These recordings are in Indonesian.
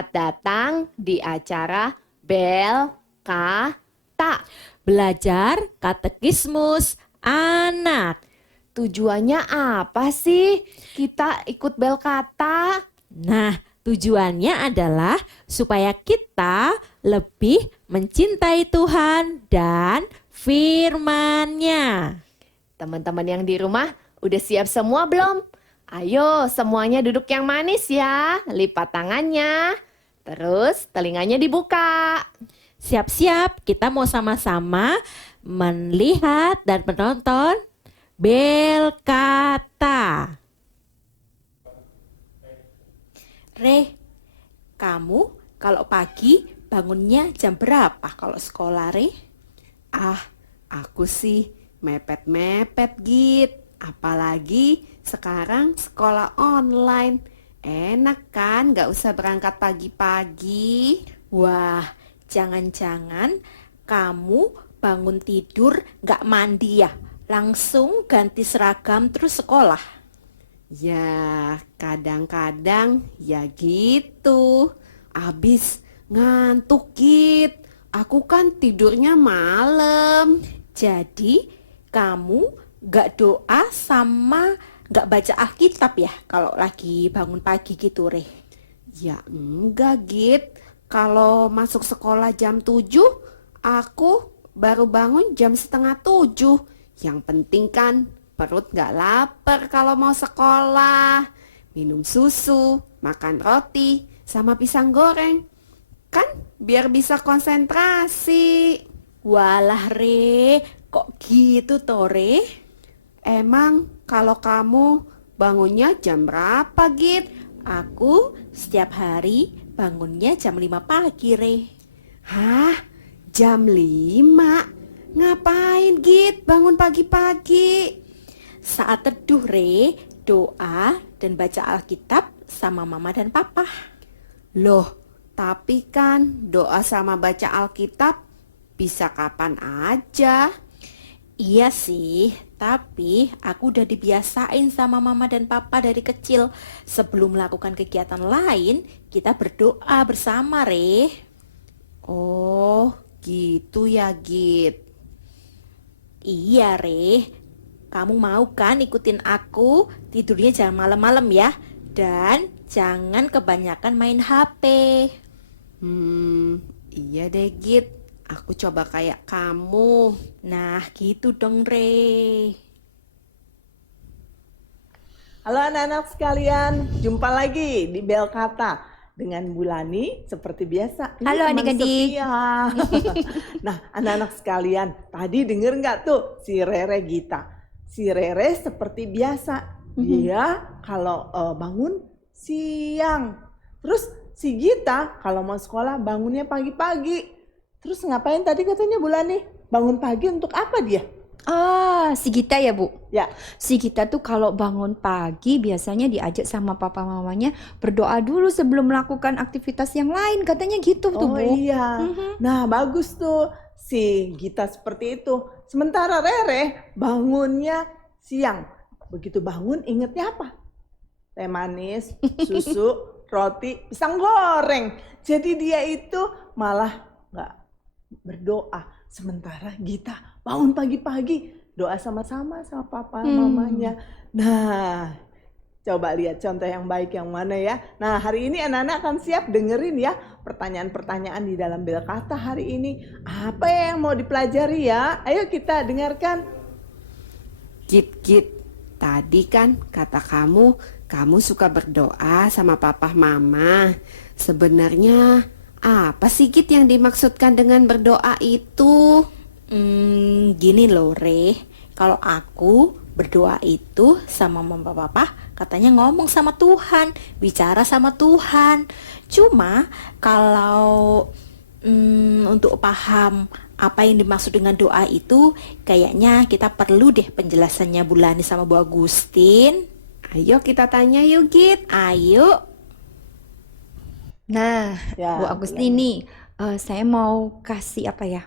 Selamat datang di acara Bel Kata. Belajar katekismus anak. Tujuannya apa sih kita ikut Bel Kata? Nah, tujuannya adalah supaya kita lebih mencintai Tuhan dan firman-Nya. Teman-teman yang di rumah udah siap semua belum? Ayo semuanya duduk yang manis ya. Lipat tangannya. Terus telinganya dibuka. Siap-siap, kita mau sama-sama melihat dan menonton Bel Kata. Re, kamu kalau pagi bangunnya jam berapa kalau sekolah, Re? Aku sih mepet-mepet Git. Apalagi sekarang sekolah online. Enak kan gak usah berangkat pagi-pagi. Wah, jangan-jangan kamu bangun tidur gak mandi ya? Langsung ganti seragam terus sekolah? Ya kadang-kadang ya gitu. Abis ngantuk Git. Aku kan tidurnya malam. Jadi kamu gak doa sama gak baca Alkitab ya kalau lagi bangun pagi gitu, Re? Ya enggak Git. Kalau masuk sekolah jam 7, aku baru bangun jam setengah 7. Yang penting kan perut gak lapar kalau mau sekolah. Minum susu, makan roti, sama pisang goreng. Kan biar bisa konsentrasi. Walah, Re, kok gitu toh, Re? Emang kalau kamu bangunnya jam berapa Git? Aku setiap hari bangunnya jam 5 pagi, Re. Hah? Jam 5? Ngapain Git bangun pagi-pagi? Saat teduh, Re, doa dan baca Alkitab sama mama dan papa. Loh, tapi kan doa sama baca Alkitab bisa kapan aja. Iya sih, tapi aku udah dibiasain sama mama dan papa dari kecil. Sebelum melakukan kegiatan lain, kita berdoa bersama, Re. Oh, gitu ya Git. Iya, Re. Kamu mau kan ikutin aku? Tidurnya jangan malam-malam ya. Dan jangan kebanyakan main HP. Iya deh Git. Aku coba kayak kamu. Nah, gitu dong, Re. Halo anak-anak sekalian, jumpa lagi di Bel Kata dengan Bulani seperti biasa. Ini Halo, teman adik-adik. setia. Nah, anak-anak sekalian, tadi denger nggak tuh si Rere Gita? Si Rere seperti biasa, dia kalau bangun siang. Terus si Gita kalau mau sekolah bangunnya pagi-pagi. Terus ngapain tadi katanya Bulani? Bangun pagi untuk apa dia? Si Gita ya, Bu? Ya, Si Gita tuh kalau bangun pagi biasanya diajak sama papa mamanya berdoa dulu sebelum melakukan aktivitas yang lain. Katanya gitu tuh, oh Bu. iya. Nah, bagus tuh si Gita seperti itu. Sementara Rere bangunnya siang. Begitu bangun ingetnya apa? Teh manis, susu, roti, pisang goreng. Jadi dia itu malah nggak berdoa. Sementara Gita bangun pagi-pagi doa sama-sama sama papa mamanya. Nah, coba lihat contoh yang baik yang mana ya. Nah, hari ini anak-anak akan siap dengerin ya pertanyaan-pertanyaan di dalam Bel Kata hari ini. Apa yang mau dipelajari ya? Ayo kita dengarkan. Git, tadi kan kata kamu suka berdoa sama papa mama. Sebenarnya apa sih Git yang dimaksudkan dengan berdoa itu? Gini loh, Re. Kalau aku berdoa itu sama mama papa, katanya ngomong sama Tuhan, bicara sama Tuhan. Cuma kalau untuk paham apa yang dimaksud dengan doa itu, kayaknya kita perlu deh penjelasannya Bulani sama Bu Agustin. Ayo kita tanya yuk Git. Ayo. Nah, Ya, Bu Agustin nih, saya mau kasih apa ya?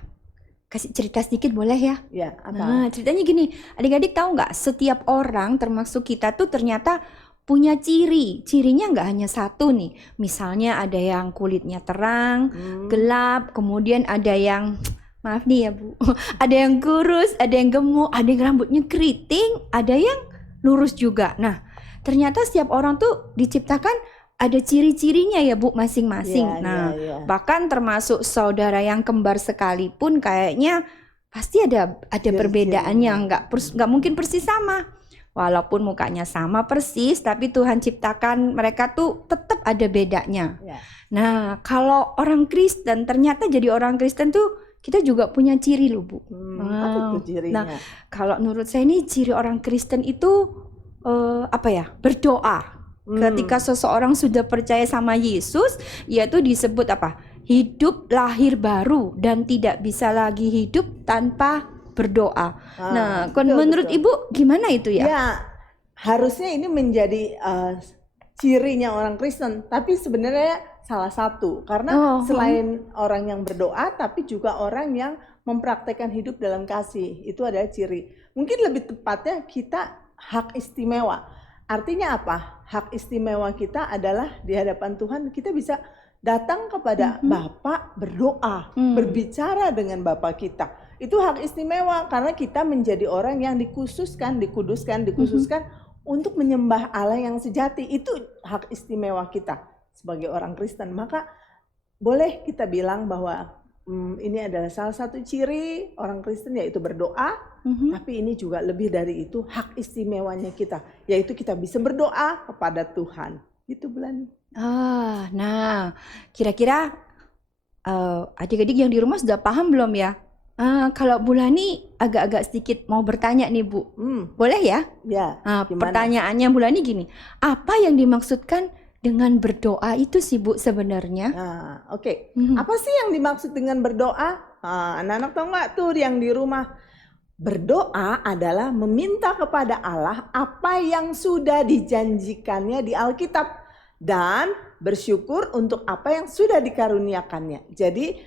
Kasih cerita sedikit boleh ya? Ya, apa? Nah, ceritanya gini, adik-adik tahu nggak? Setiap orang termasuk kita tuh ternyata punya ciri. Cirinya nggak hanya satu nih. Misalnya ada yang kulitnya terang, gelap, kemudian ada yang, maaf nih ya Bu, ada yang kurus, ada yang gemuk, ada yang rambutnya keriting, ada yang lurus juga. Nah, ternyata setiap orang tuh diciptakan ada ciri-cirinya ya Bu masing-masing. Iya, Nah, iya, iya. bahkan termasuk saudara yang kembar sekalipun kayaknya pasti ada perbedaannya, nggak mungkin persis sama. Walaupun mukanya sama persis, tapi Tuhan ciptakan mereka tuh tetap ada bedanya. Ya. Nah, kalau orang Kristen, ternyata jadi orang Kristen tuh kita juga punya ciri loh Bu. Apa tuh cirinya? Nah, kalau menurut saya ini ciri orang Kristen itu apa ya? Berdoa. Ketika seseorang sudah percaya sama Yesus, yaitu disebut apa? Hidup lahir baru dan tidak bisa lagi hidup tanpa berdoa. Nah, betul, menurut betul. Ibu gimana itu ya? Ya, harusnya ini menjadi cirinya orang Kristen, tapi sebenarnya salah satu karena selain orang yang berdoa, tapi juga orang yang mempraktekkan hidup dalam kasih, itu adalah ciri. Mungkin lebih tepatnya kita hak istimewa. Artinya apa? Hak istimewa kita adalah di hadapan Tuhan kita bisa datang kepada Bapa, berdoa, berbicara dengan Bapa kita. Itu hak istimewa karena kita menjadi orang yang dikuduskan untuk menyembah Allah yang sejati. Itu hak istimewa kita sebagai orang Kristen. Maka boleh kita bilang bahwa ini adalah salah satu ciri orang Kristen, yaitu berdoa. Tapi ini juga lebih dari itu, hak istimewanya kita, yaitu kita bisa berdoa kepada Tuhan. Itu Bulan. Nah, kira-kira adik-adik yang di rumah sudah paham belum ya? Kalau Bulani agak-agak sedikit mau bertanya nih Bu, boleh ya? Ya. Gimana? Pertanyaannya Bulani gini, apa yang dimaksudkan dengan berdoa itu sih Bu sebenarnya? Nah, oke. Apa sih yang dimaksud dengan berdoa? Anak-anak tahu nggak tuh yang di rumah? Berdoa adalah meminta kepada Allah apa yang sudah dijanjikannya di Alkitab dan bersyukur untuk apa yang sudah dikaruniakannya. Jadi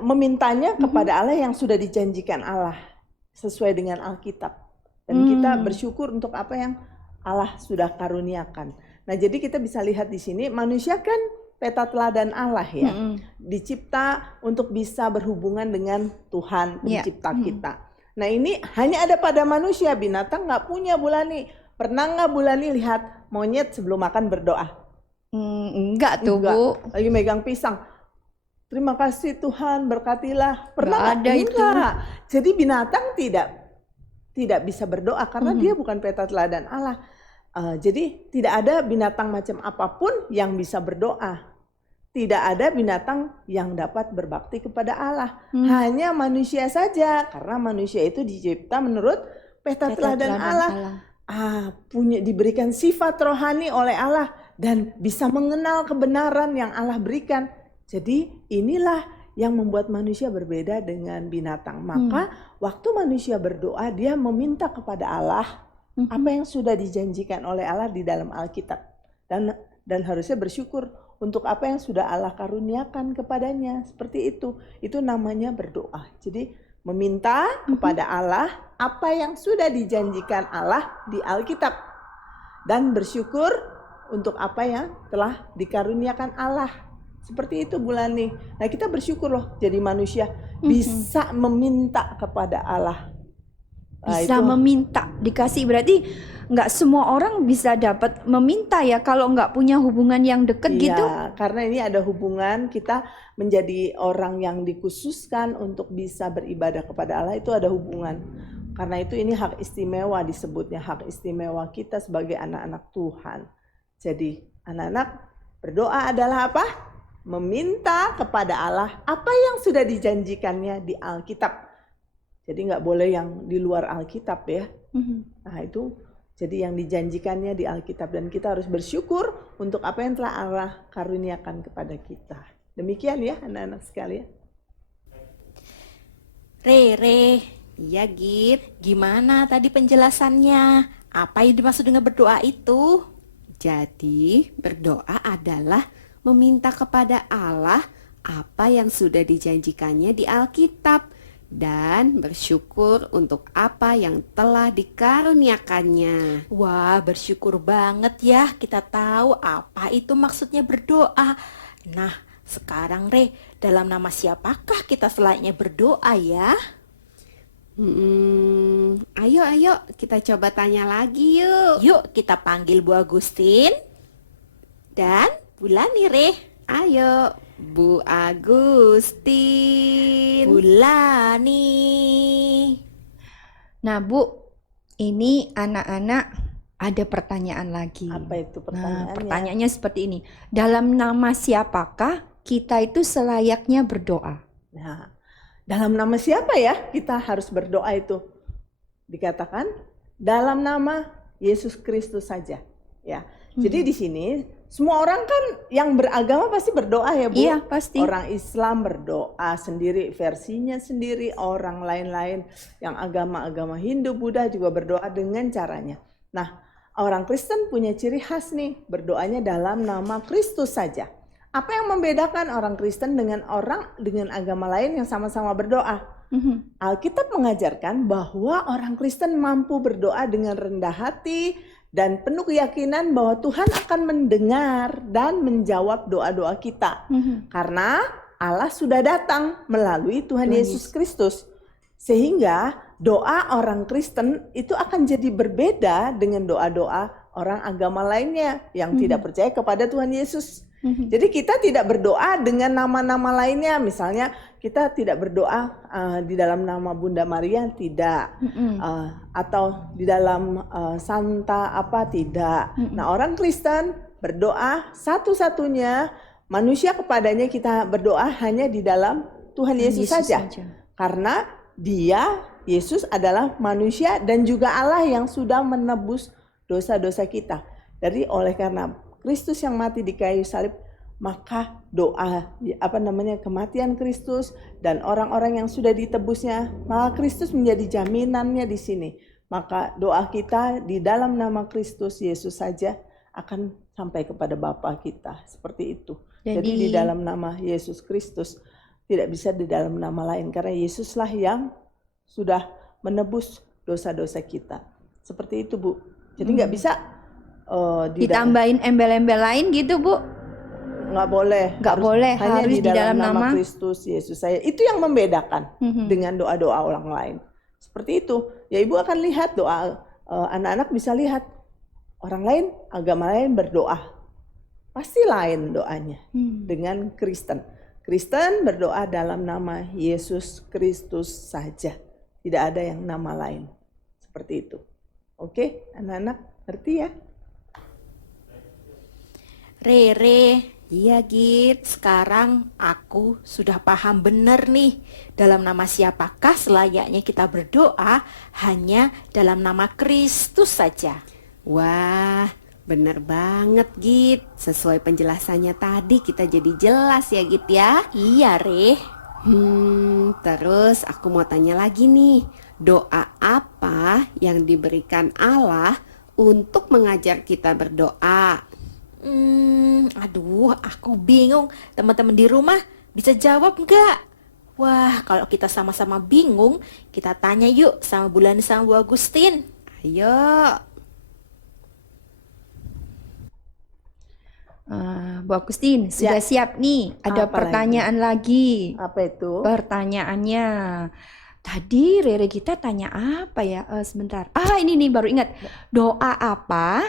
memintanya kepada Allah yang sudah dijanjikan Allah sesuai dengan Alkitab. Dan kita bersyukur untuk apa yang Allah sudah karuniakan. Nah, jadi kita bisa lihat di sini manusia kan peta teladan Allah ya. Dicipta untuk bisa berhubungan dengan Tuhan pencipta kita. Nah, ini hanya ada pada manusia, binatang nggak punya. Bulani. Pernah nggak Bulani lihat monyet sebelum makan berdoa? Enggak tuh Enggak. Bu. Lagi megang pisang. Terima kasih Tuhan, berkatilah. Pernah Nggak ada itu. Enggak. Jadi binatang tidak bisa berdoa karena dia bukan peta teladan Allah. Jadi tidak ada binatang macam apapun yang bisa berdoa. Tidak ada binatang yang dapat berbakti kepada Allah. Hanya manusia saja, karena manusia itu dicipta menurut peta teladan Allah. Diberikan sifat rohani oleh Allah dan bisa mengenal kebenaran yang Allah berikan. Jadi inilah yang membuat manusia berbeda dengan binatang. Maka waktu manusia berdoa, dia meminta kepada Allah apa yang sudah dijanjikan oleh Allah di dalam Alkitab. Dan harusnya bersyukur untuk apa yang sudah Allah karuniakan kepadanya. Seperti itu. Itu namanya berdoa. Jadi meminta kepada Allah apa yang sudah dijanjikan Allah di Alkitab. Dan bersyukur untuk apa yang telah dikaruniakan Allah. Seperti itu Bulani. Nah, kita bersyukur loh jadi manusia bisa meminta kepada Allah. Bisa meminta, dikasih, berarti nggak semua orang bisa dapat meminta ya kalau nggak punya hubungan yang deket gitu. Iya, karena ini ada hubungan, kita menjadi orang yang dikhususkan untuk bisa beribadah kepada Allah, itu ada hubungan. Karena itu ini hak istimewa disebutnya, hak istimewa kita sebagai anak-anak Tuhan. Jadi anak-anak berdoa adalah apa? Meminta kepada Allah apa yang sudah dijanjikannya di Alkitab. Jadi nggak boleh yang di luar Alkitab ya. Nah itu jadi yang dijanjikannya di Alkitab. Dan kita harus bersyukur untuk apa yang telah Allah karuniakan kepada kita. Demikian ya anak-anak sekalian. Re, iya Git, gimana tadi penjelasannya? Apa yang dimaksud dengan berdoa itu? Jadi, berdoa adalah meminta kepada Allah apa yang sudah dijanjikannya di Alkitab dan bersyukur untuk apa yang telah dikaruniakannya. Wah, bersyukur banget ya kita tahu apa itu maksudnya berdoa. Nah, sekarang Re, dalam nama siapakah kita selayaknya berdoa ya? Ayo kita coba tanya lagi yuk. Yuk kita panggil Bu Agustin dan Bu Lani Re. Ayo Bu Agustin. Bu Lani. Nah, Bu, ini anak-anak ada pertanyaan lagi. Apa itu Nah, pertanyaannya? pertanyaannya seperti ini. Dalam nama siapakah kita itu selayaknya berdoa? Nah, dalam nama siapa ya kita harus berdoa itu? Dikatakan dalam nama Yesus Kristus saja. Ya. Jadi di sini semua orang kan yang beragama pasti berdoa ya Bu. Iya, pasti. Orang Islam berdoa sendiri, versinya sendiri. Orang lain-lain yang agama-agama Hindu, Buddha juga berdoa dengan caranya. Nah, orang Kristen punya ciri khas nih, berdoanya dalam nama Kristus saja. Apa yang membedakan orang Kristen dengan orang dengan agama lain yang sama-sama berdoa? Alkitab mengajarkan bahwa orang Kristen mampu berdoa dengan rendah hati dan penuh keyakinan bahwa Tuhan akan mendengar dan menjawab doa-doa kita. Karena Allah sudah datang melalui Tuhan Yesus Kristus. Sehingga doa orang Kristen itu akan jadi berbeda dengan doa-doa orang agama lainnya yang tidak percaya kepada Tuhan Yesus. Jadi kita tidak berdoa dengan nama-nama lainnya, misalnya kita tidak berdoa di dalam nama Bunda Maria, tidak, atau di dalam Santa apa, tidak. Nah, orang Kristen berdoa satu-satunya manusia kepadanya kita berdoa hanya di dalam Tuhan Yesus saja. Karena Dia, Yesus adalah manusia dan juga Allah yang sudah menebus dosa-dosa kita. Jadi oleh karena Kristus yang mati di kayu salib, maka doa kematian Kristus dan orang-orang yang sudah ditebusnya, maka Kristus menjadi jaminannya di sini. Maka doa kita di dalam nama Kristus Yesus saja akan sampai kepada Bapa kita, seperti itu. Jadi di dalam nama Yesus Kristus, tidak bisa di dalam nama lain karena Yesuslah yang sudah menebus dosa-dosa kita. Seperti itu, Bu. Jadi nggak bisa ditambahin embel-embel lain gitu, Bu? Nggak boleh. Nggak boleh, hanya harus di dalam nama Kristus Yesus saya. Itu yang membedakan dengan doa-doa orang lain. Seperti itu. Ya Ibu akan lihat doa, anak-anak bisa lihat orang lain, agama lain berdoa. Pasti lain doanya dengan Kristen. Kristen berdoa dalam nama Yesus Kristus saja. Tidak ada yang nama lain. Seperti itu. Oke, anak-anak ngerti ya? Rere, iya Git, sekarang aku sudah paham benar nih. Dalam nama siapakah selayaknya kita berdoa hanya dalam nama Kristus saja. Wah, bener banget Git. Sesuai penjelasannya tadi kita jadi jelas ya Git ya. Iya Re. Terus aku mau tanya lagi nih. Doa apa yang diberikan Allah untuk mengajar kita berdoa? Aduh, aku bingung. Teman-teman di rumah bisa jawab nggak? Wah, kalau kita sama-sama bingung, kita tanya yuk sama Bu Lani sama Bu Agustin. Ayo. Bu Agustin, sudah siap nih. Ada Apa pertanyaan lagi. Apa itu? Pertanyaannya, tadi Rere kita tanya apa ya? Sebentar. Ini nih baru ingat. Doa apa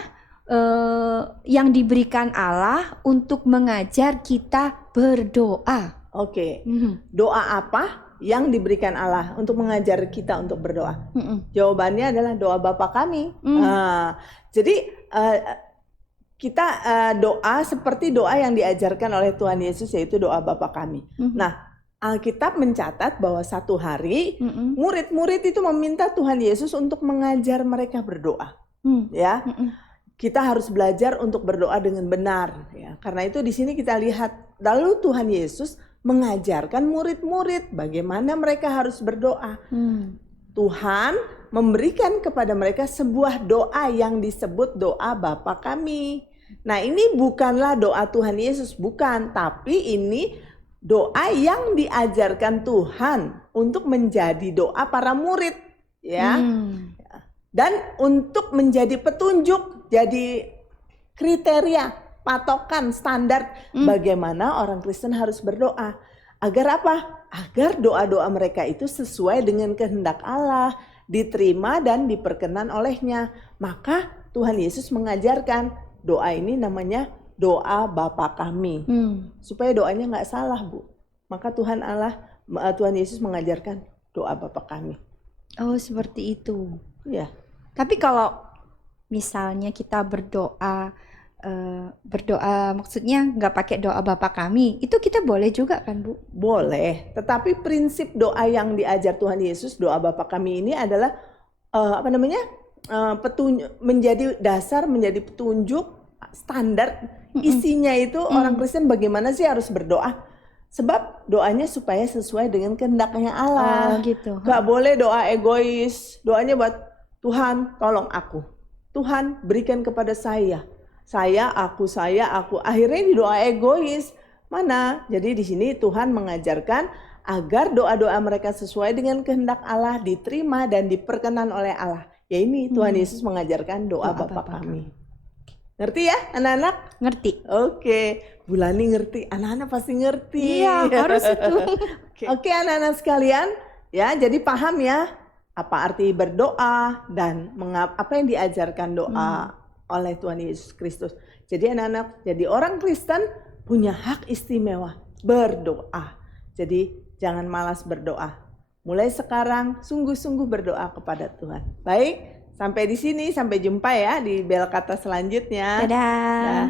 yang diberikan Allah untuk mengajar kita berdoa? Oke. Doa apa yang diberikan Allah untuk mengajar kita untuk berdoa? Jawabannya adalah doa Bapa kami. Jadi kita doa seperti doa yang diajarkan oleh Tuhan Yesus, yaitu doa Bapa kami. Nah, Alkitab mencatat bahwa satu hari murid-murid itu meminta Tuhan Yesus untuk mengajar mereka berdoa. Ya, kita harus belajar untuk berdoa dengan benar. Ya, karena itu di sini kita lihat lalu Tuhan Yesus mengajarkan murid-murid bagaimana mereka harus berdoa. Tuhan memberikan kepada mereka sebuah doa yang disebut doa Bapa kami. Nah, ini bukanlah doa Tuhan Yesus, bukan, tapi ini doa yang diajarkan Tuhan untuk menjadi doa para murid, ya. Dan untuk menjadi petunjuk, jadi kriteria, patokan, standar bagaimana orang Kristen harus berdoa. Agar apa? Agar doa-doa mereka itu sesuai dengan kehendak Allah, diterima dan diperkenan olehnya. Maka Tuhan Yesus mengajarkan doa ini namanya doa Bapa kami. Supaya doanya nggak salah, Bu. Maka Tuhan Yesus mengajarkan doa Bapa kami. Oh, seperti itu. Ya. Tapi kalau misalnya kita berdoa maksudnya nggak pakai doa Bapa kami, itu kita boleh juga kan, Bu? Boleh, tetapi prinsip doa yang diajar Tuhan Yesus, doa Bapa kami ini adalah menjadi dasar, menjadi petunjuk, standar. Isinya itu orang Kristen bagaimana sih harus berdoa? Sebab doanya supaya sesuai dengan kehendaknya Allah. Gitu. Gak boleh doa egois, doanya buat Tuhan tolong aku, Tuhan berikan kepada saya, aku. Akhirnya di doa egois. Mana? Jadi di sini Tuhan mengajarkan agar doa-doa mereka sesuai dengan kehendak Allah, diterima dan diperkenan oleh Allah. Ya ini Tuhan Yesus mengajarkan doa Bapa kami. Ngerti ya anak-anak? Ngerti. Oke, Bulani ngerti, anak-anak pasti ngerti. Iya, harus itu. Oke anak-anak sekalian, ya jadi paham ya apa arti berdoa dan apa yang diajarkan doa oleh Tuhan Yesus Kristus. Jadi anak-anak, jadi orang Kristen punya hak istimewa berdoa. Jadi jangan malas berdoa. Mulai sekarang sungguh-sungguh berdoa kepada Tuhan. Baik, sampai di sini, sampai jumpa ya di bel kata selanjutnya. Dadah. Dah.